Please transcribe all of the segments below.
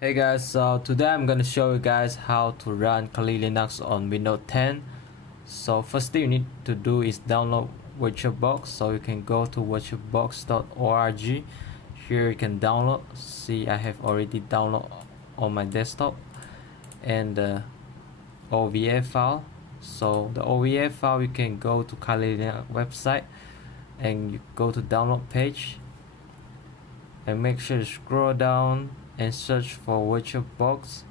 Hey guys, so today I'm gonna show you guys how to run Kali Linux on Windows 10. So first thing you need to do is download VirtualBox. So you can go to virtualbox.org. Here you can download. See, I have already downloaded on my desktop and the OVA file. So the OVA file, you can go to Kali Linux website and you go to download page and make sure to scroll down and search for VirtualBox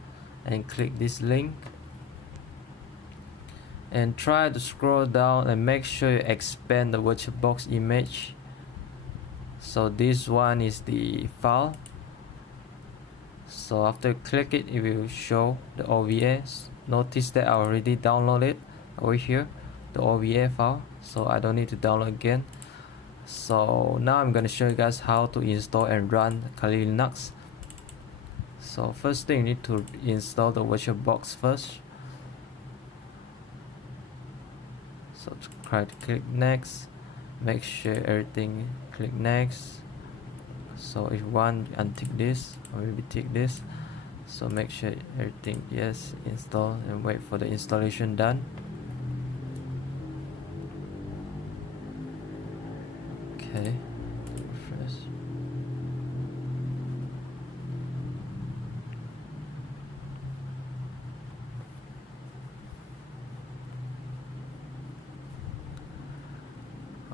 and click this link and try to scroll down and make sure you expand the VirtualBox image. So this one is the file. So after you click it, it will show the OVA. Notice that I already downloaded over here the OVA file, so I don't need to download again. So now I'm gonna show you guys how to install and run Kali Linux. So first thing, you need to install the VirtualBox first. So try to click next, make sure everything, click next. So if you want, untick this or maybe tick this. So make sure everything yes, install, and wait for the installation done. Okay, refresh.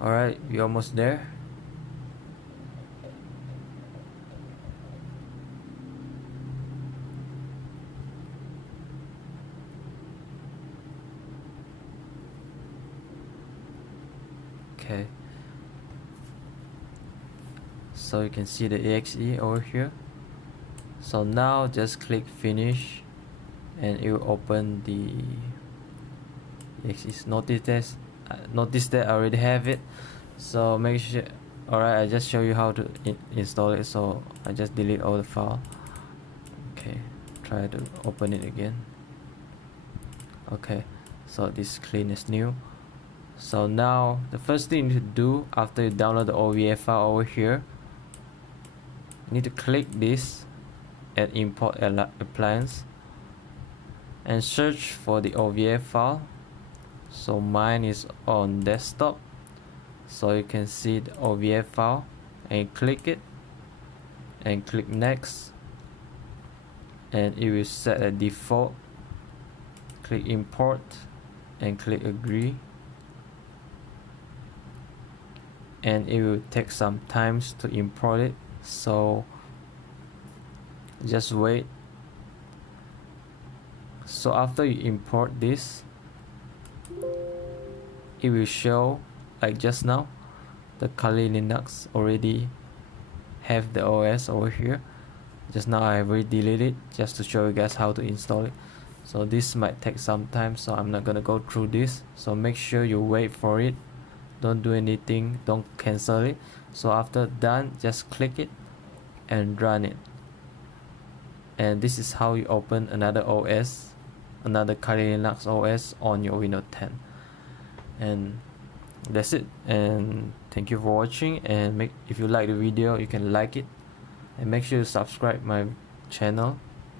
Alright, we're almost there. Okay, so you can see the exe over here. So now just click finish and it will open the exe. Notice that I already have it, so make sure. Alright, I just show you how to install it, so I just delete all the file. Okay, try to open it again. Okay, so this clean is new. So now the first thing you need to do after you download the OVA file over here, you need to click this and import appliance and search for the OVA file. So mine is on desktop, so you can see the OVA file and click it and click next, and it will set a default. Click import and click agree, and it will take some time to import it, so just wait. So after you import this, it will show like just now the Kali Linux already have the OS over here. Just now I already deleted it just to show you guys how to install it. So this might take some time, so I'm not gonna go through this. So make sure you wait for it, don't do anything, don't cancel it. So after done, just click it and run it. And this is how you open another OS, another Kali Linux OS on your Windows 10. And that's it, and thank you for watching. And if you like the video, you can like it and make sure you subscribe my channel